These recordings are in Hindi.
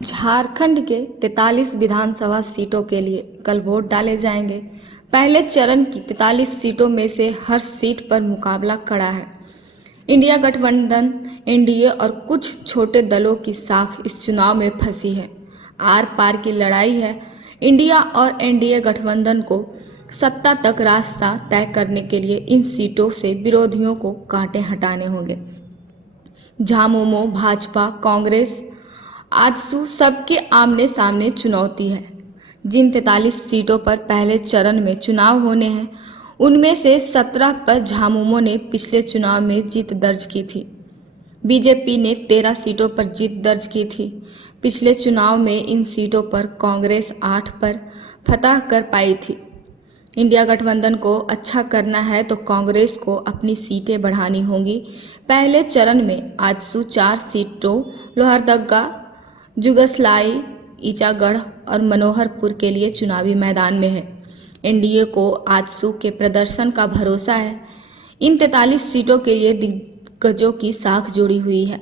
झारखंड के 43 विधानसभा सीटों के लिए कल वोट डाले जाएंगे। पहले चरण की 43 सीटों में से हर सीट पर मुकाबला कड़ा है। इंडिया गठबंधन, एनडीए और कुछ छोटे दलों की साख इस चुनाव में फंसी है। आर पार की लड़ाई है। इंडिया और एनडीए गठबंधन को सत्ता तक रास्ता तय करने के लिए इन सीटों से विरोधियों को कांटे हटाने होंगे। झामुमो, भाजपा, कांग्रेस, आजसू सबके आमने सामने चुनौती है। जिन 43 सीटों पर पहले चरण में चुनाव होने हैं, उनमें से 17 पर झामुमो ने पिछले चुनाव में जीत दर्ज की थी। बीजेपी ने 13 सीटों पर जीत दर्ज की थी। पिछले चुनाव में इन सीटों पर कांग्रेस 8 पर फतह कर पाई थी। इंडिया गठबंधन को अच्छा करना है तो कांग्रेस को अपनी सीटें बढ़ानी होंगी। पहले चरण में आजसू 4 सीटों लोहरदगा, जुगसलाई, ईचागढ़ और मनोहरपुर के लिए चुनावी मैदान में है। एनडीए को आजसू के प्रदर्शन का भरोसा है। इन 43 सीटों के लिए दिग्गजों की साख जुड़ी हुई है।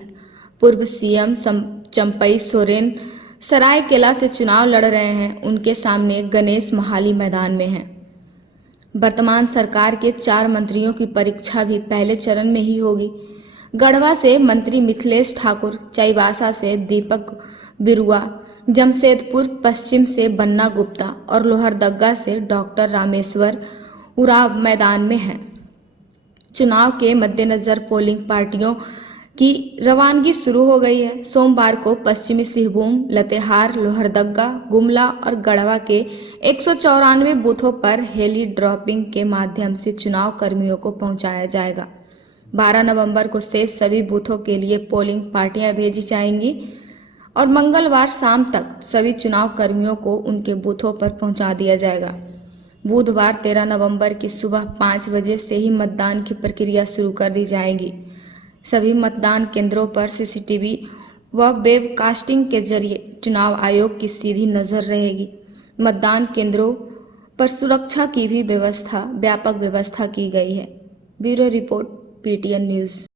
पूर्व सीएम चंपई सोरेन सरायकेला से चुनाव लड़ रहे हैं। उनके सामने गणेश महाली मैदान में हैं। वर्तमान सरकार के 4 मंत्रियों की परीक्षा भी पहले चरण में ही होगी। गढ़वा से मंत्री मिथिलेश ठाकुर, चाईबासा से दीपक बिरुआ, जमशेदपुर पश्चिम से बन्ना गुप्ता और लोहरदगा से डॉक्टर रामेश्वर उरांव मैदान में हैं। चुनाव के मद्देनजर पोलिंग पार्टियों की रवानगी शुरू हो गई है। सोमवार को पश्चिमी सिंहभूम, लतेहार, लोहरदगा, गुमला और गढ़वा के 194 बूथों पर हेली ड्रॉपिंग के माध्यम से चुनाव कर्मियों को पहुंचाया जाएगा। 12 नवंबर को शेष सभी बूथों के लिए पोलिंग पार्टियां भेजी जाएंगी और मंगलवार शाम तक सभी चुनाव कर्मियों को उनके बूथों पर पहुंचा दिया जाएगा। बुधवार 13 नवंबर की सुबह 5 बजे से ही मतदान की प्रक्रिया शुरू कर दी जाएगी। सभी मतदान केंद्रों पर सीसीटीवी व वेबकास्टिंग के जरिए चुनाव आयोग की सीधी नज़र रहेगी। मतदान केंद्रों पर सुरक्षा की भी व्यापक व्यवस्था की गई है। Bureau report, PTN news.